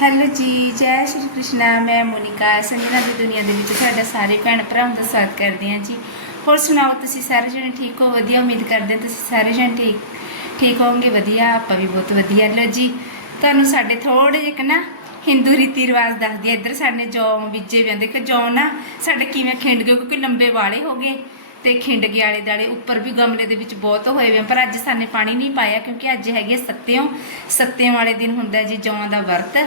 Hello ਜੀ ਜੈ ਸ਼੍ਰੀ ਕ੍ਰਿਸ਼ਨਾ ਮੈਂ ਮੋਨਿਕਾ ਸੰਗਨਾ ਦੀ ਦੁਨੀਆ ਦੇ ਵਿੱਚ ਤੁਹਾਡਾ ਸਾਰੇ ਭੈਣ ਭਰਾਵਾਂ ਦਾ ਸਵਾਗਤ ਕਰਦੀ ਹਾਂ ਜੀ। ਹੋਰ ਸੁਣਾਓ ਤੁਸੀਂ ਸਾਰੇ ਜਣੇ ਠੀਕ ਹੋ? ਵਧੀਆ ਉਮੀਦ ਕਰਦੇ ਹਾਂ ਤੁਸੀਂ ਸਾਰੇ ਜਣੇ ਠੀਕ ਠੀਕ ਹੋਵੋਗੇ। ਵਧੀਆ ਆਪਾਂ ਵੀ ਬਹੁਤ ਵਧੀਆ। ਲੋ ਜੀ ਤੁਹਾਨੂੰ ਸਾਡੇ ਥੋੜੇ ਜਿਹੇ ਨਾ ਹਿੰਦੂ ਰੀਤੀ ਰਿਵਾਜ ਦੱਸਦੀ ਆ ਇੱਧਰ ਸਾਡੇ ਜੌਂ ਬੀਜੇ ਵੀ ਆ ਦੇਖੋ ਜੌਂ ਨਾ ਸਾਡੇ ਕਿਵੇਂ ਖਿੰਡ ਗਏ ਕਿਉਂਕਿ ਲੰਬੇ ਵਾਲੇ ਹੋ ਗਏ ਤੇ ਖਿੰਡ ਗਏ ਆਲੇ ਦਾਲੇ ਉੱਪਰ ਵੀ ਗਮਲੇ ਦੇ ਵਿੱਚ ਬਹੁਤ ਹੋਏ ਵੇ ਆ, ਪਰ ਅੱਜ ਸਾਨੇ ਪਾਣੀ ਨਹੀਂ ਪਾਇਆ ਕਿਉਂਕਿ ਅੱਜ ਹੈਗੇ ਸੱਤਿਓਂ ਸੱਤਿਓਂ ਵਾਲੇ ਦਿਨ ਹੁੰਦਾ ਜੀ ਜੌਂ ਦਾ ਵਰਤ।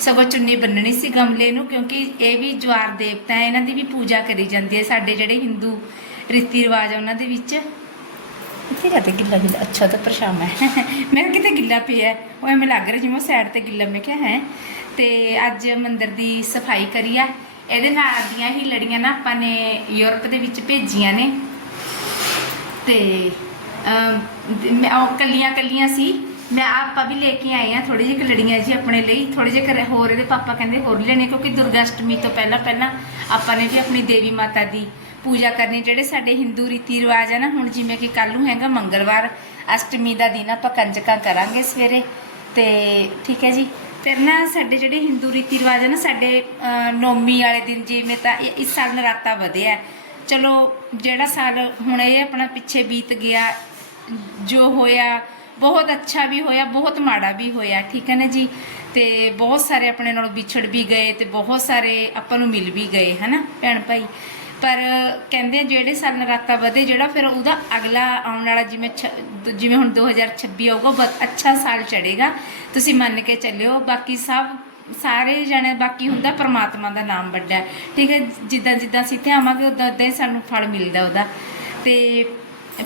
ਸਗੋਂ ਚੁੰਨੀ ਬੰਨਣੀ ਸੀ ਗਮਲੇ ਨੂੰ ਕਿਉਂਕਿ ਇਹ ਵੀ ਜਵਾਰ ਦੇਵਤਾ ਹੈ ਇਹਨਾਂ ਦੀ ਵੀ ਪੂਜਾ ਕਰੀ ਜਾਂਦੀ ਹੈ ਸਾਡੇ ਜਿਹੜੇ ਹਿੰਦੂ ਰੀਤੀ ਰਿਵਾਜ ਉਹਨਾਂ ਦੇ ਵਿੱਚ। ਇੱਥੇ ਕਰਦੇ ਗਿੱਲਾ ਗਿੱਲਾ ਅੱਛਾ ਤਾਂ ਪਰਛਾਵਾਂ ਹੈ। ਮੈਂ ਕਿਤੇ ਗਿੱਲਾ ਪਿਆ ਉਹ ਐਵੇਂ ਲੱਗ ਰਿਹਾ ਜਿਵੇਂ ਸਾਈਡ ਤੇ ਗਿੱਲਾ ਮੈਂ ਕਿਹਾ ਹੈ। ਤੇ ਅੱਜ ਮੰਦਿਰ ਦੀ ਸਫ਼ਾਈ ਕਰੀ ਆ ਇਹਦੇ ਨਾਲ ਦੀਆਂ ਹੀ ਲੜੀਆਂ ਨਾ ਆਪਾਂ ਨੇ ਯੂਰਪ ਦੇ ਵਿੱਚ ਭੇਜੀਆਂ ਨੇ। ਤੇ ਮੈਂ ਉਹ ਕੱਲੀਆਂ ਕੱਲੀਆਂ ਸੀ ਮੈਂ ਆਪਾਂ ਵੀ ਲੈ ਕੇ ਆਏ ਆ ਥੋੜੀ ਜਿਹੀ ਕਲੜੀਆਂ ਜੀ ਆਪਣੇ ਲਈ ਥੋੜੇ ਜਿਹੇ ਘਰੇ ਹੋਰ ਇਹਦੇ ਪਾਪਾ ਕਹਿੰਦੇ ਹੋਰ ਲੈਣੇ, ਕਿਉਂਕਿ ਦੁਰਗਾ ਅਸ਼ਟਮੀ ਤੋਂ ਪਹਿਲਾਂ ਪਹਿਲਾਂ ਆਪਾਂ ਨੇ ਵੀ ਆਪਣੀ ਦੇਵੀ ਮਾਤਾ ਦੀ ਪੂਜਾ ਕਰਨੀ, ਜਿਹੜੇ ਸਾਡੇ ਹਿੰਦੂ ਰੀਤੀ ਰਿਵਾਜ ਆ ਨਾ, ਹੁਣ ਜਿਵੇਂ ਕਿ ਕੱਲ ਨੂੰ ਹੈਗਾ ਮੰਗਲਵਾਰ, ਅਸ਼ਟਮੀ ਦਾ ਦਿਨ ਆਪਾਂ ਕੰਜਕਾਂ ਕਰਾਂਗੇ ਸਵੇਰੇ। ਤੇ ਠੀਕ ਹੈ ਜੀ। ਫਿਰ ਨਾ ਸਾਡੇ ਜਿਹੜੇ ਹਿੰਦੂ ਰੀਤੀ ਰਿਵਾਜ ਆ ਨਾ, ਸਾਡੇ ਨੌਮੀ ਵਾਲੇ ਦਿਨ ਜਿਵੇਂ ਤਾਂ ਇਹ- ਇਸ ਸਾਲ ਨਰਾਤਾ ਵਧਿਆ। ਚਲੋ, ਜਿਹੜਾ ਸਾਲ ਹੁਣ ਇਹ ਆਪਣਾ ਪਿੱਛੇ ਬੀਤ ਗਿਆ, ਜੋ ਹੋਇਆ ਬਹੁਤ ਅੱਛਾ ਵੀ ਹੋਇਆ, ਬਹੁਤ ਮਾੜਾ ਵੀ ਹੋਇਆ, ਠੀਕ ਹੈ ਨਾ ਜੀ? ਤੇ ਬਹੁਤ ਸਾਰੇ ਆਪਣੇ ਨਾਲੋਂ ਵਿਛੜ ਵੀ ਗਏ ਤੇ ਬਹੁਤ ਸਾਰੇ ਆਪਾਂ ਨੂੰ ਮਿਲ ਵੀ ਗਏ, ਹਨਾ ਭੈਣ ਭਾਈ? ਪਰ ਕਹਿੰਦੇ ਜਿਹੜੇ ਸਾਲ ਨਰਾਤਾ ਵਧੇ, ਜਿਹੜਾ ਫਿਰ ਉਹਦਾ ਅਗਲਾ ਆਉਣ ਵਾਲਾ ਜਿਵੇਂ ਛ- ਜਿਵੇਂ ਹੁਣ 2026 ਆਊਗਾ, ਬਹੁਤ ਅੱਛਾ ਸਾਲ ਚੜੇਗਾ ਤੁਸੀਂ ਮੰਨ ਕੇ ਚੱਲਿਓ, ਬਾਕੀ ਸਭ, ਸਾਰੇ ਜਣੇ, ਬਾਕੀ ਹੁੰਦਾ ਪਰਮਾਤਮਾ ਦਾ ਨਾਮ ਵੱਡਾ। ਠੀਕ ਹੈ, ਜਿੱਦਾਂ ਜਿੱਦਾਂ ਅਸੀਂ ਧਿਆਵਾਂਗੇ ਉਦਾਂ ਉਦਾਂ ਹੀ ਸਾਨੂੰ ਫਲ ਮਿਲਦਾ ਉਹਦਾ। ਤੇ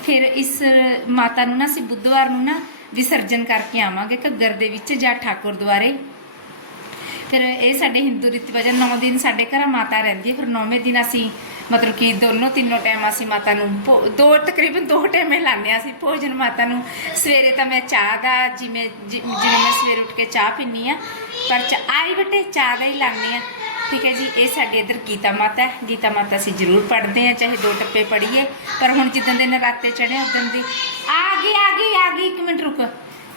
ਫਿਰ ਇਸ ਮਾਤਾ ਨੂੰ ਨਾ, ਅਸੀਂ ਬੁੱਧਵਾਰ ਨੂੰ ਨਾ ਵਿਸਰਜਨ ਕਰਕੇ ਆਵਾਂਗੇ ਘੱਗਰ ਦੇ ਵਿੱਚ ਜਾਂ ਠਾਕੁਰ ਦੁਆਰੇ। ਫਿਰ ਇਹ ਸਾਡੇ ਹਿੰਦੂ ਰੀਤੀ ਵਜਨ 9 ਦਿਨ ਸਾਡੇ ਘਰ ਮਾਤਾ ਰਹਿੰਦੀ ਹੈ। ਫਿਰ 9ਵੇਂ ਦਿਨ ਅਸੀਂ ਮਤਲਬ ਕਿ ਦੋਨੋਂ, ਤਿੰਨੋਂ ਟਾਈਮ ਅਸੀਂ ਮਾਤਾ ਨੂੰ ਭੋ- ਦੋ, ਤਕਰੀਬਨ ਦੋ ਟਾਈਮੇ ਲਾਉਂਦੇ ਹਾਂ ਅਸੀਂ ਭੋਜਨ ਮਾਤਾ ਨੂੰ। ਸਵੇਰੇ ਤਾਂ ਮੈਂ ਚਾਹ ਦਾ ਜਿਵੇਂ, ਜਿ- ਜਿਵੇਂ ਮੈਂ ਸਵੇਰੇ ਉੱਠ ਕੇ ਚਾਹ ਪੀਂਦੀ ਆ ਪਰ ਚ- ਆਈ ਬਟੇ ਚਾਹ ਦਾ ਹੀ ਲਾਉਂਦੇ ਆ ਠੀਕ ਹੈ ਜੀ, ਇਹ ਸਾਡੇ ਇਧਰ ਗੀਤਾ ਮਾਤਾ ਹੈ। ਗੀਤਾ ਮਾਤਾ ਅਸੀਂ ਜ਼ਰੂਰ ਪੜ੍ਹਦੇ ਆ ਚਾਹੇ ਦੋ ਟੱਪੇ ਪੜ੍ਹੀਏ। ਪਰ ਹੁਣ ਜਿੱਦਣ ਦੇ ਨਰਾਤੇ ਚੜ੍ਹੇ ਉਦੋਂ ਦੀ ਆ ਗਈ ਆ ਗਈ ਆ ਗਈ, ਇੱਕ ਮਿੰਟ ਰੁਕ।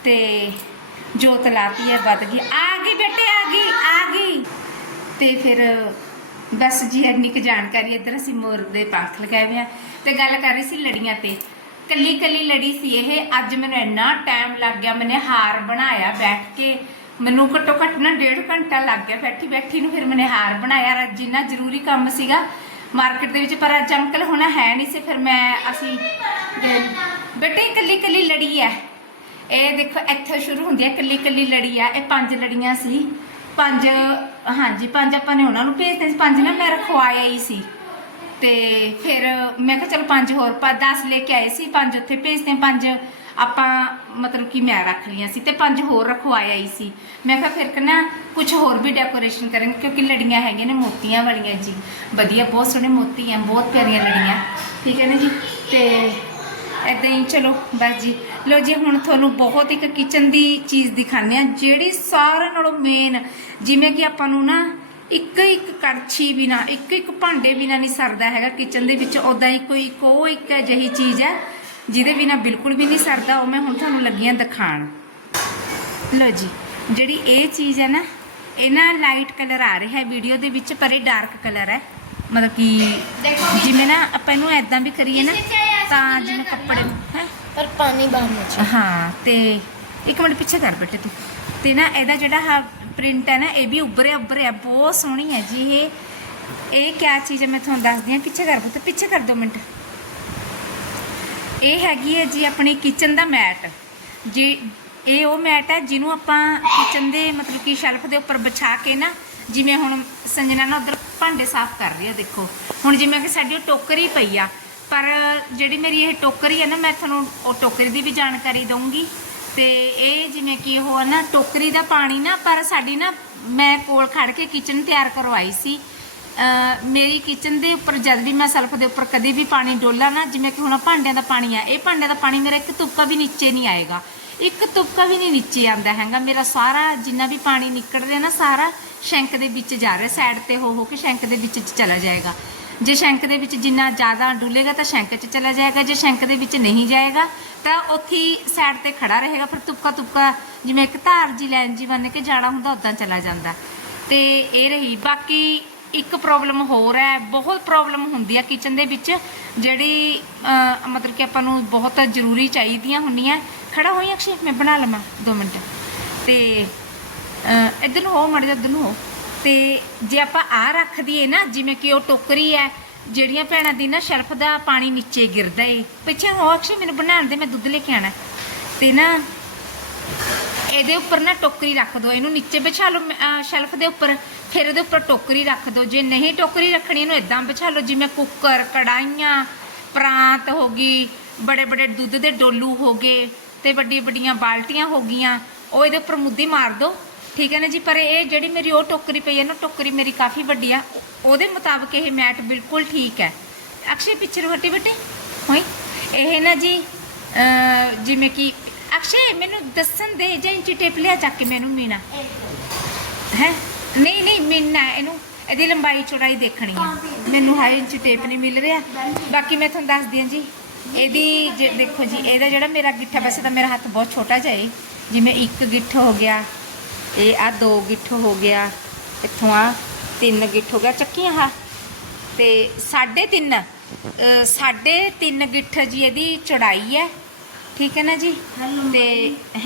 ਤੇ ਜੋਤ ਲਾਤੀ ਹੈ, ਵੱਧ ਗਈ। ਆ ਗਈ ਬੇਟੇ, ਆ ਗਈ ਆ ਗਈ। ਤੇ ਫਿਰ ਬਸ ਜੀ, ਇੰਨੀ ਕੁ ਜਾਣਕਾਰੀ ਇੱਧਰ ਅਸੀਂ ਮੋਰ ਦੇ ਪੰਖ ਲਗਾਏ ਹੋਏ ਆ। ਤੇ ਗੱਲ ਕਰ ਰਹੀ ਸੀ ਲੜੀਆਂ ਤੇ। ਕੱਲੀ ਕੱਲੀ ਲੜੀ ਸੀ ਇਹ। ਅੱਜ ਮੈਨੂੰ ਇੰਨਾ ਟਾਈਮ ਲੱਗ ਗਿਆ, ਮੈਨੇ ਹਾਰ ਬਣਾਇਆ ਬੈਠ ਕੇ। ਮੈਨੂੰ ਘੱਟੋ ਘੱਟ ਨਾ ਡੇਢ ਘੰਟਾ ਲੱਗ ਗਿਆ ਬੈਠੀ ਬੈਠੀ ਨੂੰ, ਫਿਰ ਮੈਨੇ ਹਾਰ ਬਣਾਇਆ ਅੱਜ ਜਿੰਨਾ ਜ਼ਰੂਰੀ ਕੰਮ ਸੀਗਾ। ਮਾਰਕੀਟ ਦੇ ਵਿੱਚ ਪਰ ਅੱਜ ਅੰਕਲ ਹੋਣਾ ਹੈ ਨਹੀਂ ਸੀ, ਫਿਰ ਮੈਂ ਅਸੀਂ ਬੇਟੇ, ਇਕੱਲੀ ਇਕੱਲੀ ਲੜੀ ਹੈ ਇਹ ਦੇਖੋ, ਇੱਥੇ ਸ਼ੁਰੂ ਹੁੰਦੀ ਹੈ ਇਕੱਲੀ ਇਕੱਲੀ ਲੜੀ ਆ ਇਹ ਪੰਜ ਲੜੀਆਂ ਸੀ। ਪੰਜ, ਹਾਂਜੀ, ਪੰਜ ਆਪਾਂ ਨੇ ਉਹਨਾਂ ਨੂੰ ਭੇਜਦੇ ਸੀ। ਪੰਜ ਨਾ ਮੈਂ ਰਖਵਾਇਆ ਹੀ ਸੀ। ਤੇ ਫਿਰ ਮੈਂ ਕਿਹਾ ਚਲ ਪੰਜ ਹੋਰ ਪਾ 10 ਲੈ ਕੇ ਆਏ ਸੀ। ਪੰਜ ਉੱਥੇ ਭੇਜਦੇ ਪੰਜ ਆਪਾਂ ਮਤਲਬ ਕਿ ਮੈਂ ਰੱਖ ਲਈਆਂ ਸੀ ਤੇ ਪੰਜ ਹੋਰ ਰਖਵਾਇਆ ਹੀ ਸੀ। ਮੈਂ ਕਿਹਾ ਫਿਰ ਕਿ ਨਾ ਕੁਝ ਹੋਰ ਵੀ ਡੈਕੋਰੇਸ਼ਨ ਕਰਾਂਗੇ ਕਿਉਂਕਿ ਲੜੀਆਂ ਹੈਗੀਆਂ ਨੇ ਮੋਤੀਆਂ ਵਾਲੀਆਂ ਜੀ। ਵਧੀਆ, ਬਹੁਤ ਸੋਹਣੇ ਮੋਤੀ ਆ, ਬਹੁਤ ਪਿਆਰੀਆਂ ਲੜੀਆਂ। ਠੀਕ ਹੈ ਨਾ ਜੀ? ਤੇ ਏਦਾਂ ਹੀ ਚਲੋ, ਬਸ ਜੀ। ਲੋ ਜੀ, ਹੁਣ ਤੁਹਾਨੂੰ ਬਹੁਤ ਇੱਕ ਕਿਚਨ ਦੀ ਚੀਜ਼ ਦਿਖਾਉਂਦੇ ਆ ਜਿਹੜੀ ਸਾਰਿਆਂ ਨਾਲੋਂ ਮੇਨ ਜਿਵੇਂ ਕਿ ਆਪਾਂ ਨੂੰ ਨਾ ਇੱਕ ਇੱਕ ਕੜਛੀ ਵੀ ਇੱਕ ਇੱਕ ਭਾਂਡੇ ਵੀ ਨਹੀਂ ਸਰਦਾ ਹੈਗਾ ਕਿਚਨ ਦੇ ਵਿੱਚ। ਉਦਾਂ ਹੀ ਕੋਈ ਕੋ ਇੱਕ ਅਜਿਹੀ ਚੀਜ਼ ਹੈ ਜਿਹਦੇ ਬਿਨਾ ਬਿਲਕੁਲ ਵੀ ਨਹੀਂ ਸਰਦਾ ਉਹ ਮੈਂ ਹੁਣ ਤੁਹਾਨੂੰ ਲੱਗੀਆਂ ਦਿਖਾਣ। ਲੋ ਜੀ ਜਿਹੜੀ ਇਹ ਚੀਜ਼ ਹੈ ਨਾ ਇਹ ਨਾ ਲਾਈਟ ਕਲਰ ਆ ਰਿਹਾ ਹੈ ਵੀਡੀਓ ਦੇ ਵਿੱਚ ਪਰ ਇਹ ਡਾਰਕ ਕਲਰ ਹੈ। ਮਤਲਬ ਕਿ ਜਿਵੇਂ ਨਾ ਆਪਾਂ ਇਹਨੂੰ ਐਦਾਂ ਵੀ ਕਰੀਏ ਨਾ ਤਾਂ ਜਿਵੇਂ ਕੱਪੜੇ ਹੈ? ਪਰ ਪਾਣੀ ਬਾਹਰ ਨਾ ਚਲੇ ਹਾਂ ਤੇ ਇੱਕ ਮਿੰਟ ਪਿੱਛੇ ਕਰ ਬੇਟੇ ਤੂੰ। ਤੇ ਨਾ ਇਹਦਾ ਜਿਹੜਾ ਹਾ ਪ੍ਰਿੰਟ ਹੈ ਨਾ ਇਹ ਵੀ ਉੱਭਰਿਆ ਉੱਭਰਿਆ ਬਹੁਤ ਸੋਹਣੀ ਹੈ ਜੀ ਇਹ। ਇਹ ਕਿਆ ਚੀਜ਼ ਹੈ ਮੈਂ ਤੁਹਾਨੂੰ ਦੱਸਦੀ ਹਾਂ ਪਿੱਛੇ ਕਰ ਬੇਟੇ ਪਿੱਛੇ ਕਰ ਦੋ ਮਿੰਟ। ਇਹ ਹੈਗੀ ਹੈ ਜੀ ਆਪਣੀ ਕਿਚਨ ਦਾ ਮੈਟ ਜੇ ਇਹ ਉਹ ਮੈਟ ਹੈ ਜਿਹਨੂੰ ਆਪਾਂ ਕਿਚਨ ਦੇ ਮਤਲਬ ਕਿ ਸ਼ੈਲਫ ਦੇ ਉੱਪਰ ਵਿਛਾ ਕੇ ਨਾ, ਜਿਵੇਂ ਹੁਣ ਸੰਜਨਾ ਨਾ ਉਧਰ ਭਾਂਡੇ ਸਾਫ਼ ਕਰ ਰਹੀ ਹੈ, ਦੇਖੋ। ਹੁਣ ਜਿਵੇਂ ਕਿ ਸਾਡੀ ਉਹ ਟੋਕਰੀ ਪਈ ਆ, ਪਰ ਜਿਹੜੀ ਮੇਰੀ ਇਹ ਟੋਕਰੀ ਹੈ ਨਾ, ਮੈਂ ਤੁਹਾਨੂੰ ਉਹ ਟੋਕਰੀ ਦੀ ਵੀ ਜਾਣਕਾਰੀ ਦਊਂਗੀ। ਤੇ ਇਹ ਜਿਵੇਂ ਕਿ ਉਹ ਹੈ ਨਾ, ਟੋਕਰੀ ਦਾ ਪਾਣੀ ਨਾ, ਪਰ ਸਾਡੀ ਨਾ ਮੈਂ ਕੋਲ ਖੜ ਕੇ ਕਿਚਨ ਤਿਆਰ ਕਰਵਾਈ ਸੀ। ਮੇਰੀ ਕਿਚਨ ਦੇ ਉੱਪਰ ਜਦ ਵੀ ਮੈਂ ਸੈਲਫ ਦੇ ਉੱਪਰ ਕਦੇ ਵੀ ਪਾਣੀ ਡੋਲਾ ਨਾ, ਜਿਵੇਂ ਕਿ ਹੁਣ ਭਾਂਡਿਆਂ ਦਾ ਪਾਣੀ ਆ, ਇਹ ਭਾਂਡਿਆਂ ਦਾ ਪਾਣੀ ਮੇਰਾ ਇੱਕ ਤੁਪਕਾ ਵੀ ਨੀਚੇ ਨਹੀਂ ਆਏਗਾ। ਇੱਕ ਤੁਪਕਾ ਵੀ ਨਹੀਂ ਨੀਚੇ ਆਉਂਦਾ ਹੈਗਾ। ਮੇਰਾ ਸਾਰਾ ਜਿੰਨਾ ਵੀ ਪਾਣੀ ਨਿਕਲ ਰਿਹਾ ਨਾ, ਸਾਰਾ ਸ਼ੈਂਕ ਦੇ ਵਿੱਚ ਜਾ ਰਿਹਾ। ਸਾਈਡ ਤੇ ਹੋ ਹੋ ਕੇ ਸ਼ੈਂਕ ਦੇ ਵਿੱਚ ਚਲਾ ਜਾਏਗਾ। ਜੇ ਸ਼ੈਂਕ ਦੇ ਵਿੱਚ ਜਿੰਨਾ ਜ਼ਿਆਦਾ ਡੁੱਲੇਗਾ ਤਾਂ ਸ਼ੈਂਕ 'ਚ ਚਲਾ ਜਾਏਗਾ। ਜੇ ਸ਼ੈਂਕ ਦੇ ਵਿੱਚ ਨਹੀਂ ਜਾਏਗਾ ਤਾਂ ਉੱਥੇ ਸਾਈਡ ਤੇ ਖੜਾ ਰਹੇਗਾ। ਫਿਰ ਤੁਪਕਾ ਤੁਪਕਾ ਜਿਵੇਂ ਇੱਕ ਧਾਰ ਜੀ ਲੈਣ ਜੀ ਬੰਨ ਕੇ ਜਾਣਾ ਹੁੰਦਾ ਉਦਾਂ ਚਲਾ ਜਾਂਦਾ। ਤੇ ਇਹ ਰਹੀ। ਬਾਕੀ ਇੱਕ ਪ੍ਰੋਬਲਮ ਹੋਰ ਹੈ ਬਹੁਤ ਪ੍ਰੋਬਲਮ ਹੁੰਦੀ ਆ ਕਿਚਨ ਦੇ ਵਿੱਚ ਜਿਹੜੀ ਮਤਲਬ ਕਿ ਆਪਾਂ ਨੂੰ ਬਹੁਤ ਜ਼ਰੂਰੀ ਚਾਹੀਦੀਆਂ ਹੁੰਦੀਆਂ। ਖੜਾ ਹੋਈ ਅਕਸ਼ੇ ਮੈਂ ਬਣਾ ਲਵਾਂ 2 ਮਿੰਟ। ਤੇ ਅਹ, ਇੱਧਰ ਨੂੰ ਹੋ ਮੜ ਜਾ ਇੱਧਰ ਨੂੰ ਹੋ। ਤੇ ਜੇ ਆਪਾਂ ਆ ਰੱਖ ਦਈਏ ਨਾ ਜਿਵੇਂ ਕਿ ਉਹ ਟੋਕਰੀ ਹੈ ਜਿਹੜੀਆਂ ਭੈਣਾਂ ਦੀ ਨਾ ਸ਼ਰਫ ਦਾ ਪਾਣੀ ਨੀਚੇ ਗਿਰਦਾ ਏ। ਪਿੱਛੇ ਹੋ ਅਕਸ਼ੇ ਮੈਨੂੰ ਬਣਾਉਣ ਦੇ ਮੈਂ ਦੁੱਧ ਲੈ ਕੇ ਆਣਾ ਤੇ ਨਾ ਇਹਦੇ ਉੱਪਰ ਨਾ ਟੋਕਰੀ ਰੱਖ ਦਿਓ, ਇਹਨੂੰ ਨੀਚੇ ਵਿਛਾ ਲਓ ਅਹ ਸ਼ੈਲਫ ਦੇ ਉੱਪਰ, ਫਿਰ ਇਹਦੇ ਉੱਪਰ ਟੋਕਰੀ ਰੱਖ ਦਿਓ। ਜੇ ਨਹੀਂ ਟੋਕਰੀ ਰੱਖਣੀ, ਇਹਨੂੰ ਇਦਾਂ ਵਿਛਾ ਲਓ, ਜਿਵੇਂ ਕੁੱਕਰ ਕੜਾਈਆਂ ਪ੍ਰਾਂਤ ਹੋ ਗਈ ਬੜੇ ਬੜੇ ਦੁੱਧ ਦੇ ਡੋਲੂ ਹੋ ਗਏ ਤੇ ਵੱਡੀਆਂ ਵੱਡੀਆਂ ਬਾਲਟੀਆਂ ਹੋ ਗਈਆਂ, ਉਹ ਇਹਦੇ ਉੱਪਰ ਮੁੱਦੀ ਮਾਰ ਦਿਓ। ਠੀਕ ਹੈ ਨਾ ਜੀ? ਪਰ ਇਹ ਜਿਹੜੀ ਮੇਰੀ ਉਹ ਟੋਕਰੀ ਪਈ ਹੈ ਨਾ, ਟੋਕਰੀ ਮੇਰੀ ਕਾਫੀ ਵੱਡੀ ਆ, ਉਹਦੇ ਮੁਤਾਬਕ ਇਹ ਮੈਟ ਬਿਲਕੁਲ ਠੀਕ ਹੈ। ਅਕਸ਼ੇ, ਪਿੱਛੇ ਨੂੰ ਹਟੀ ਬੇਟੇ। ਹੋਈ। ਇਹ ਨਾ ਜੀ ਜਿਵੇਂ ਕਿ ਅਕਸ਼ੇ ਮੈਨੂੰ ਦੱਸਣ ਦੇ ਜਾਂ ਇੰਚੀ ਟੇਪ ਲਿਆ ਚੱਕ ਕੇ ਮੈਨੂੰ ਮੀਣਾ ਹੈ? ਨਹੀਂ ਨਹੀਂ ਮੀਨਾ ਇਹਨੂੰ ਇਹਦੀ ਲੰਬਾਈ ਚੌੜਾਈ ਦੇਖਣੀ ਹੈ ਮੈਨੂੰ ਹਾਈ ਇੰਚ ਟੇਪ ਨਹੀਂ ਮਿਲ ਰਿਹਾ। ਬਾਕੀ ਮੈਂ ਤੁਹਾਨੂੰ ਦੱਸਦੀ ਹਾਂ ਜੀ ਇਹਦੀ ਜੇ ਦੇਖੋ ਜੀ ਇਹਦਾ ਜਿਹੜਾ ਮੇਰਾ ਗਿੱਠਾ ਵੈਸੇ ਤਾਂ ਮੇਰਾ ਹੱਥ ਬਹੁਤ ਛੋਟਾ ਜਿਹਾ ਏ। ਜਿਵੇਂ ਇੱਕ ਗਿੱਠ ਹੋ ਗਿਆ ਇਹ ਆ ਦੋ ਗਿੱਠ ਹੋ ਗਿਆ ਇੱਥੋਂ ਆ ਤਿੰਨ ਗਿੱਠ ਹੋ ਗਿਆ ਚੱਕੀਆਂ ਆ। ਤੇ ਸਾਢੇ ਤਿੰਨ ਅ, ਸਾਢੇ ਤਿੰਨ ਗਿੱਠ ਜੀ ਇਹਦੀ ਚੌੜਾਈ ਹੈ ਠੀਕ ਹੈ ਨਾ ਜੀ? ਤੇ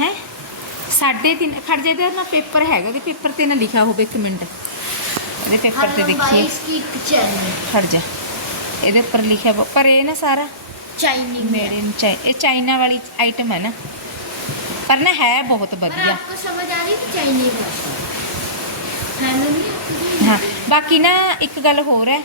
ਹੈ? 3.5 ਖੜ ਜੇ ਤੇ ਨਾ ਪੇਪਰ ਹੈਗਾ ਤੇ ਪੇਪਰ ਤੇ ਨਾ ਲਿਖਿਆ ਹੋਵੇ ਇੱਕ ਮਿੰਟ। ਇਹਦੇ ਪੇਪਰ ਤੇ ਦੇਖੀਏ। ਖੜ ਜਾ। ਇਹਦੇ ਉੱਪਰ ਲਿਖਿਆ ਪਰ ਇਹ ਨਾ ਸਾਰਾ ਚਾਈਨੀ ਮੇਡ ਇਨ ਚਾਈਨਾ ਇਹ ਚਾਈਨਾ ਵਾਲੀ ਆਈਟਮ ਹੈ ਨਾ। ਪਰ ਨਾ ਹੈ ਬਹੁਤ ਵਧੀਆ। ਬਾਕੀ ਨਾ ਇੱਕ ਗੱਲ ਹੋਰ ਹੈ।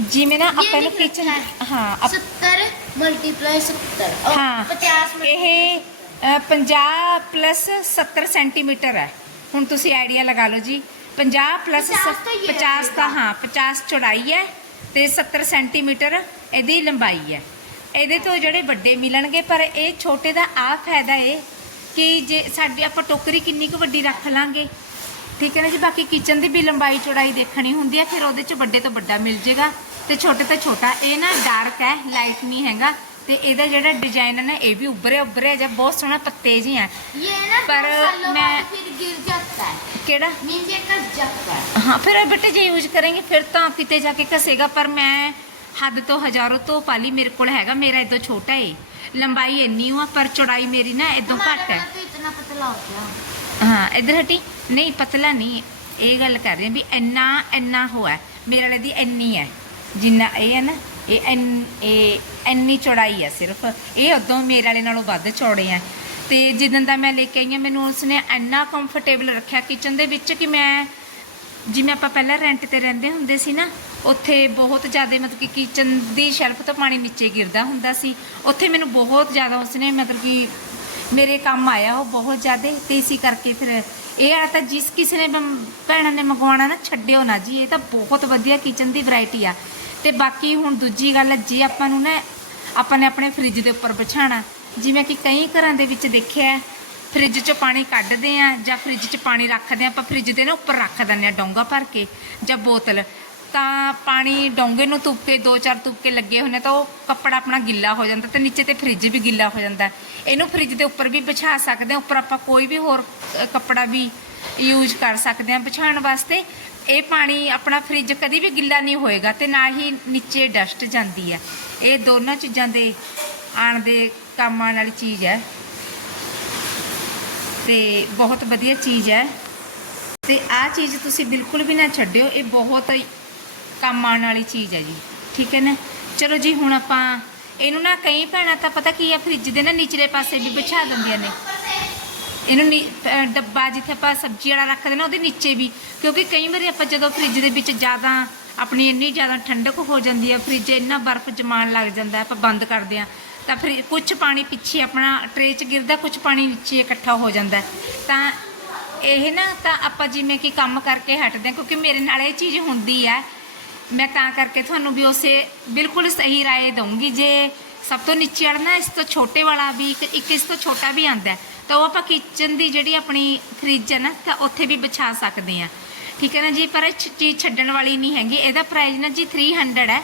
ਜਿਵੇਂ ਨਾ ਆਪਾਂ ਨੂੰ ਲਿਖਿਆ ਕਿਚਨ ਹੈ। ਹਾਂ ਆਪ- सत्तर मल्टीप्लाई सत्तर और ਹਾਂ पचास में ਇਹ ਅ, 50 ਪਲੱਸ 70 ਸੈਂਟੀਮੀਟਰ ਹੈ ਹੁਣ ਤੁਸੀਂ ਆਈਡੀਆ ਲਗਾ ਲਓ ਜੀ 50 ਪਲੱਸ 50 ਤਾਂ ਹੀ ਹੈ 50 ਤਾਂ ਹਾਂ 50 ਚੌੜਾਈ ਹੈ ਤੇ 70 ਸੈਂਟੀਮੀਟਰ ਇਹਦੀ ਲੰਬਾਈ ਹੈ ਇਹਦੇ ਤੋਂ ਜਿਹੜੇ ਵੱਡੇ ਮਿਲਣਗੇ ਪਰ ਇਹ ਛੋਟੇ ਦਾ ਆ ਫਾਇਦਾ ਏ ਕਿ ਜੇ ਸਾਡੀ ਆਪਾਂ ਟੋਕਰੀ ਕਿੰਨੀ ਕੁ ਵੱਡੀ ਰੱਖ ਲਾਂਗੇ ਠੀਕ ਹੈ ਨਾ ਜੀ ਬਾਕੀ ਕਿਚਨ ਦੀ ਵੀ ਲੰਬਾਈ ਚੌੜਾਈ ਦੇਖਣੀ ਹੁੰਦੀ ਹੈ ਫਿਰ ਉਹਦੇ ਚ ਵੱਡੇ ਤੋਂ ਵੱਡਾ ਮਿਲ ਜੇਗਾ ਤੇ ਛੋਟੇ ਤੋਂ ਛੋਟਾ ਇਹ ਨਾ ਡਾਰਕ ਹੈ ਲਾਈਟ ਨਹੀਂ ਹੈਗਾ ਤੇ ਇਹਦਾ ਜਿਹੜਾ ਡਿਜ਼ਾਈਨ ਹੈ ਨਾ ਇਹ ਵੀ ਉੱਭਰਿਆ ਉੱਭਰਿਆ ਜਿਹਾ ਬਹੁਤ ਸੋਹਣਾ ਪੱਤੇ ਜਿਹੇ ਆ ये ना पर दो सालों मैं- बाद फिर गिर जाता है ਕਿਹੜਾ नीचे कस जाता है ਹਾਂ ਫਿਰ ਇਹ ਬੇਟੇ ਜੇ ਯੂਜ਼ ਕਰਾਂਗੇ ਫਿਰ ਤਾਂ ਕਿਤੇ ਜਾ ਕੇ ਘਸੇਗਾ ਪਰ ਮੈਂ ਹੱਦ ਤੋਂ ਹਜ਼ਾਰੋਂ ਤੋਂ ਪਾਲੀ ਮੇਰੇ ਕੋਲ ਹੈਗਾ ਮੇਰਾ ਇਦੋਂ ਛੋਟਾ ਏ ਲੰਬਾਈ ਇੰਨੀ ਓ ਆ ਪਰ ਚੌੜਾਈ ਮੇਰੀ ਨਾ ਇਦੋਂ हमारा ਘੱਟ ਹੈ वाला तो इतना पतला हो गया ਹਾਂ, ਇੱਧਰ ਹਟੀ। ਨਹੀਂ, ਪਤਲਾ ਨਹੀਂ। ਇਹ ਗੱਲ ਕਰ ਰਹੀ ਵੀ ਇੰਨਾ ਇੰਨਾ ਹੋਇਆ ਮੇਰੇ ਵਾਲੇ ਦੀ ਇੰਨੀ ਹੈ। ਜਿੰਨਾ ਇਹ ਹੈ ਨਾ, ਇਹ ਇੰਨ- ਇਹ ਇੰਨੀ ਚੌੜਾਈ ਹੈ ਸਿਰਫ। ਇਹ ਉਦੋਂ ਮੇਰੇ ਵਾਲੇ ਨਾਲੋਂ ਵੱਧ ਚੌੜੇ ਆ ਤੇ ਜਿੱਦਣ ਦਾ ਮੈਂ ਲੈ ਕੇ ਆਈ ਹਾਂ, ਮੈਨੂੰ ਉਸਨੇ ਇੰਨਾ ਕੰਫਰਟੇਬਲ ਰੱਖਿਆ ਕਿਚਨ ਦੇ ਵਿੱਚ ਕਿ ਮੈਂ, ਜਿਵੇਂ ਆਪਾਂ ਪਹਿਲਾਂ ਰੈਂਟ ਤੇ ਰਹਿੰਦੇ ਹੁੰਦੇ ਸੀ ਨਾ, ਉੱਥੇ ਬਹੁਤ ਜ਼ਿਆਦਾ ਮਤਲਬ ਕਿ ਕਿਚਨ ਦੀ ਸ਼ੈਲਫ ਤੋਂ ਪਾਣੀ ਨੀਚੇ ਗਿਰਦਾ ਹੁੰਦਾ ਸੀ। ਉੱਥੇ ਮੈਨੂੰ ਬਹੁਤ ਜ਼ਿਆਦਾ ਉਸਨੇ ਮਤਲਬ ਕਿ ਮੇਰੇ ਕੰਮ ਆਇਆ ਉਹ ਬਹੁਤ ਜ਼ਿਆਦਾ ਤੇ ਇਸੇ ਕਰਕੇ ਫਿਰ ਇਹ ਆ ਤਾਂ ਜਿਸ ਕਿਸੇ ਨੇ ਵੀ ਭੈਣਾਂ ਨੇ ਮੰਗਵਾਉਣਾ ਨਾ ਛੱਡਿਓ ਨਾ ਜੀ ਇਹ ਤਾਂ ਬਹੁਤ ਵਧੀਆ ਕਿਚਨ ਦੀ ਵੈਰਾਈਟੀ ਆ। ਤੇ ਬਾਕੀ ਹੁਣ ਦੂਜੀ ਗੱਲ ਜੇ ਆਪਾਂ ਨੂੰ ਨਾ ਆਪਾਂ ਨੇ ਆਪਣੇ ਫ੍ਰਿਜ ਦੇ ਉੱਪਰ ਬਿਛਾਣਾ ਜਿਵੇਂ ਕਿ ਕਈ ਘਰਾਂ ਦੇ ਵਿੱਚ ਦੇਖਿਆ ਹੈ, ਫ੍ਰਿਜ 'ਚੋਂ ਪਾਣੀ ਕੱਢਦੇ ਆ ਜਾਂ ਫ੍ਰਿਜ 'ਚ ਪਾਣੀ ਰੱਖਦੇ ਆ ਆਪਾਂ ਫ੍ਰਿਜ ਦੇ ਨਾ ਉੱਪਰ ਰੱਖ ਦਿੰਦੇ ਆ ਡੋਂਗਾ ਭਰ ਕੇ ਜਾਂ ਬੋਤਲ। ਤਾਂ ਪਾਣੀ ਡੋਂਗੇ ਨੂੰ ਤੁੱਪਕੇ ਦੋ ਚਾਰ ਤੁੱਪਕੇ ਲੱਗੇ ਹੋਏ ਨੇ ਤਾਂ ਉਹ ਕੱਪੜਾ ਆਪਣਾ ਗਿੱਲਾ ਹੋ ਜਾਂਦਾ ਤੇ ਨੀਚੇ ਤੇ ਫ੍ਰਿਜ ਵੀ ਗਿੱਲਾ ਹੋ ਜਾਂਦਾ। ਇਹਨੂੰ ਫ੍ਰਿਜ ਦੇ ਉੱਪਰ ਵੀ ਵਿਛਾ ਸਕਦੇ ਆ ਉੱਪਰ ਆਪਾਂ ਕੋਈ ਵੀ ਹੋਰ ਕੱਪੜਾ ਵੀ ਯੂਜ਼ ਕਰ ਸਕਦੇ ਆ ਵਿਛਾਉਣ ਵਾਸਤੇ। ਇਹ ਪਾਣੀ ਆਪਣਾ ਫ੍ਰਿਜ ਕਦੀ ਵੀ ਗਿੱਲਾ ਨਹੀਂ ਹੋਏਗਾ ਤੇ ਨਾ ਹੀ ਨੀਚੇ ਡਸਟ ਜਾਂਦੀ ਹੈ। ਇਹ ਦੋਨਾਂ ਚੀਜ਼ਾਂ ਦੇ ਆਣ ਦੇ ਕੰਮ ਆਉਣ ਵਾਲੀ ਚੀਜ਼ ਹੈ। ਤੇ ਬਹੁਤ ਵਧੀਆ ਚੀਜ਼ ਹੈ। ਤੇ ਆਹ ਚੀਜ਼ ਤੁਸੀਂ ਬਿਲਕੁਲ ਵੀ ਨਾ ਛੱਡਿਓ, ਇਹ ਬਹੁਤ ਕੰਮ ਆਉਣ ਵਾਲੀ ਚੀਜ਼ ਹੈ ਜੀ। ਠੀਕ ਹੈ ਨਾ? ਚਲੋ ਜੀ, ਹੁਣ ਆਪਾਂ ਇਹਨੂੰ ਨਾ ਕਈ ਭੈਣਾਂ ਤਾਂ ਪਤਾ ਕੀ ਆ ਫ੍ਰਿਜ ਦੇ ਨਾ ਨਿਚਲੇ ਪਾਸੇ ਵੀ ਵਿਛਾ ਦਿੰਦੀਆਂ ਨੇ। ਇਹਨੂੰ ਨੀ- ਅਹ ਡੱਬਾ ਜਿੱਥੇ ਆਪਾਂ ਸਬਜ਼ੀ ਵਾਲਾ ਰੱਖਦੇ ਨਾ ਉਹਦੇ ਨੀਚੇ ਵੀ। ਕਿਉਂਕਿ ਕਈ ਵਾਰੀ ਆਪਾਂ ਜਦੋਂ ਫ੍ਰਿਜ ਦੇ ਵਿੱਚ ਜ਼ਿਆਦਾ ਆਪਣੀ ਇੰਨੀ ਜ਼ਿਆਦਾ ਠੰਡਕ ਹੋ ਜਾਂਦੀ ਹੈ ਫ੍ਰਿਜ ਇੰਨਾ ਬਰਫ਼ ਜਮਾਣ ਲੱਗ ਜਾਂਦਾ, ਆਪਾਂ ਬੰਦ ਕਰਦੇ ਆ ਤਾਂ ਫਿਰ ਕੁਝ ਪਾਣੀ ਪਿੱਛੇ ਆਪਣਾ ਟਰੇ 'ਚ ਗਿਰਦਾ ਕੁਝ ਪਾਣੀ ਨੀਚੇ ਇਕੱਠਾ ਹੋ ਜਾਂਦਾ ਹੈ। ਤਾਂ ਇਹ ਨਾ, ਤਾਂ ਆਪਾਂ ਜਿਵੇਂ ਕਿ ਕੰਮ ਕਰਕੇ ਹਟਦੇ ਹਾਂ, ਕਿਉਂਕਿ ਮੇਰੇ ਨਾਲ ਇਹ ਚੀਜ਼ ਹੁੰਦੀ ਹੈ ਮੈਂ ਤਾਂ ਕਰਕੇ ਤੁਹਾਨੂੰ ਵੀ ਉਸੇ ਬਿਲਕੁਲ ਸਹੀ ਰਾਏ ਦਊਂਗੀ। ਜੇ ਸਭ ਤੋਂ ਨੀਚੇ ਵਾਲਾ ਨਾ ਇਸ ਤੋਂ ਛੋਟੇ ਵਾਲਾ ਵੀ, ਇੱਕ ਇੱਕ ਇਸ ਤੋਂ ਛੋਟਾ ਵੀ ਆਂਦਾ ਤਾਂ ਉਹ ਆਪਾਂ ਕਿਚਨ ਦੀ ਜਿਹੜੀ ਆਪਣੀ ਫ੍ਰਿਜ ਹੈ ਨਾ, ਤਾਂ ਉੱਥੇ ਵੀ ਵਿਛਾ ਸਕਦੇ ਆ ਠੀਕ ਹੈ ਨਾ ਜੀ? ਪਰ ਇਹ ਚੀਜ਼ ਛੱਡਣ ਵਾਲੀ ਨਹੀਂ ਹੈਗੀ। ਇਹਦਾ ਪ੍ਰਾਈਸ ਨਾ ਜੀ 300 ਹੈ।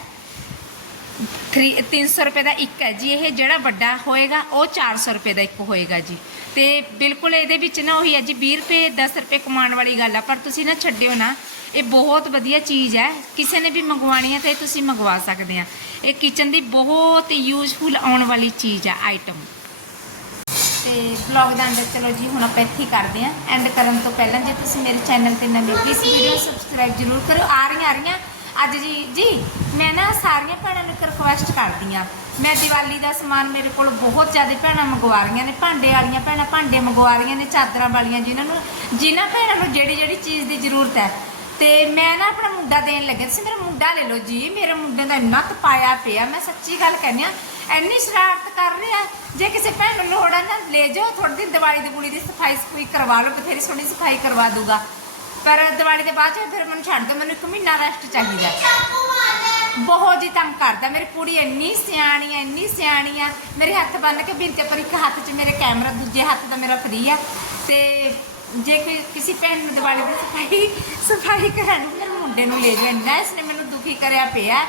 3 300 ਰੁਪਏ ਦਾ ਇੱਕ ਹੈ ਜੀ। ਇਹ ਜਿਹੜਾ ਵੱਡਾ ਹੋਏਗਾ, ਉਹ 400 ਰੁਪਏ ਦਾ ਇੱਕ ਹੋਏਗਾ ਜੀ। ਤੇ ਬਿਲਕੁਲ ਇਹਦੇ ਵਿੱਚ ਨਾ ਉਹੀ ਹੈ ਜੀ 20 ਰੁਪਏ 10 ਰੁਪਏ ਕਮਾਉਣ ਵਾਲੀ ਗੱਲ ਆ। ਪਰ ਤੁਸੀਂ ਨਾ ਛੱਡਿਓ ਨਾ, ਇਹ ਬਹੁਤ ਵਧੀਆ ਚੀਜ਼ ਹੈ। ਕਿਸੇ ਨੇ ਵੀ ਮੰਗਵਾਉਣੀ ਹੈ ਤੇ ਤੁਸੀਂ ਮੰਗਵਾ ਸਕਦੇ ਆ। ਇਹ ਕਿਚਨ ਦੀ ਬਹੁਤ ਯੂਜ਼ਫੁਲ ਆਉਣ ਵਾਲੀ ਚੀਜ਼ ਆ ਆਈਟਮ ਤੇ ਬਲੌਗ ਦਾ ਅੰਦਰ ਚਲੋ ਜੀ, ਹੁਣ ਆਪਾਂ ਇੱਥੇ ਕਰਦੇ ਆਂ ਐਂਡ ਕਰਨ ਤੋਂ ਪਹਿਲਾਂ ਜੇ ਤੁਸੀਂ ਮੇਰੇ ਚੈਨਲ ਤੇ ਨਵੇਂ ਪਲੀਜ਼ ਵੀਡੀਓ ਸਬਸਕ੍ਰਾਈਬ ਜ਼ਰੂਰ ਕਰੋ ਆ ਰਹੀਆਂ ਆ ਰਹੀਆਂ। ਅੱਜ ਜੀ ਜੀ, ਮੈਂ ਨਾ ਸਾਰੀਆਂ ਭੈਣਾਂ ਨੂੰ ਇੱਕ ਰਿਕੁਐਸਟ ਕਰਦੀ ਆਂ ਮੈਂ ਦੀਵਾਲੀ ਦਾ ਸਮਾਨ ਮੇਰੇ ਕੋਲ ਬਹੁਤ ਜ਼ਿਆਦਾ ਭੈਣਾਂ ਮੰਗਵਾ ਰਹੀਆਂ ਨੇ, ਭਾਂਡੇ ਵਾਲੀਆਂ ਭੈਣਾਂ ਭਾਂਡੇ ਮੰਗਵਾ ਰਹੀਆਂ ਨੇ, ਚਾਦਰਾਂ ਵਾਲੀਆਂ ਜਿਨ੍ਹਾਂ ਨੂੰ ਜਿਨ੍ਹਾਂ ਭੈਣਾਂ ਨੂੰ ਜਿਹੜੀ ਜਿਹੜੀ ਚੀਜ਼ ਦੀ ਜ਼ਰੂਰਤ ਹੈ। ਤੇ ਮੈਂ ਨਾ ਆਪਣਾ ਮੁੰਡਾ ਦੇਣ ਲੱਗੇ ਸੀ ਮੇਰਾ ਮੁੰਡਾ ਲੈ ਲਓ ਜੀ। ਮੇਰੇ ਮੁੰਡੇ ਦਾ ਇੰਨਾ ਤਪਾਇਆ ਪਿਆ। ਮੈਂ ਸੱਚੀ ਗੱਲ ਕਹਿੰਦੀ ਆ ਇੰਨੀ ਸ਼ਰਾਰਤ ਕਰ ਰਿਹਾ ਜੇ ਕਿਸੇ ਭੈਣ ਨੂੰ ਲੋੜ ਆ ਨਾ, ਲੈ ਜਾਓ। ਥੋੜੀ ਦਿਨ ਦੀਵਾਲੀ ਦੀ ਕੁੜੀ ਦੀ ਸਫ਼ਾਈ ਸਫੂਈ ਕਰਵਾ ਲਓ। ਬਥੇਰੀ ਸੋਹਣੀ ਸਫ਼ਾਈ ਕਰਵਾ ਦੂਗਾ ਪਰ ਦੀਵਾਲੀ ਦੇ ਬਾਅਦ 'ਚ ਫਿਰ ਮੈਨੂੰ ਛੱਡ ਦਿਓ। ਮੈਨੂੰ ਇੱਕ ਮਹੀਨਾ ਰੈਸਟ ਚਾਹੀਦਾ। ਬਹੁਤ ਜੀ ਤੰਗ ਕਰਦਾ। ਮੇਰੀ ਕੁੜੀ ਇੰਨੀ ਸਿਆਣੀ ਆ, ਇੰਨੀ ਸਿਆਣੀ ਆ। ਮੇਰੇ ਹੱਥ ਬੰਨ ਕੇ ਬਿੰਤੇ ਪਰ ਇੱਕ ਹੱਥ 'ਚ ਮੇਰੇ ਕੈਮਰਾ, ਦੂਜੇ ਹੱਥ ਦਾ ਮੇਰਾ ਫਰੀ ਆ। ਤੇ ਜੇ ਕੋਈ ਕਿਸੇ ਭੈਣ ਨੂੰ ਦੀਵਾਲੀ ਦੀ ਸਫ਼ਾਈ ਸਫ਼ਾਈ ਕਰਾਉਣੀ ਮੇਰੇ ਮੁੰਡੇ ਨੂੰ ਲੈ ਜਾਓ। ਇਸ ਨੇ ਮੈਨੂੰ ਦੁਖੀ ਕਰਿਆ ਪਿਆ।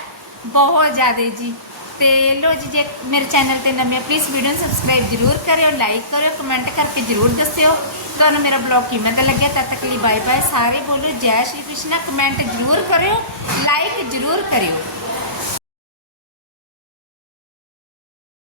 ਬਹੁਤ ਜ਼ਿਆਦਾ ਜੀ। ਤੇ ਲੋ ਜੀ, ਜੇ ਮੇਰੇ ਚੈਨਲ ਤੇ ਨਵੇਂ ਪਲੀਜ਼ ਵੀਡੀਓ ਨੂੰ ਸਬਸਕ੍ਰਾਈਬ ਜ਼ਰੂਰ ਕਰਿਓ ਲਾਈਕ ਕਰਿਓ ਕਮੈਂਟ ਕਰਕੇ ਜ਼ਰੂਰ ਦੱਸਿਓ। ਤੁਹਾਨੂੰ ਮੇਰਾ ਬਲੌਗ ਕਿਵੇਂ ਦਾ ਲੱਗਿਆ, ਤਦ ਤੱਕ ਲਈ ਬਾਏ ਬਾਏ ਸਾਰੇ ਬੋਲੋ, ਜੈ ਸ਼੍ਰੀ ਕ੍ਰਿਸ਼ਨ। ਕਮੈਂਟ ਜ਼ਰੂਰ ਕਰਿਓ ਲਾਈਕ ਜ਼ਰੂਰ ਕਰਿਓ।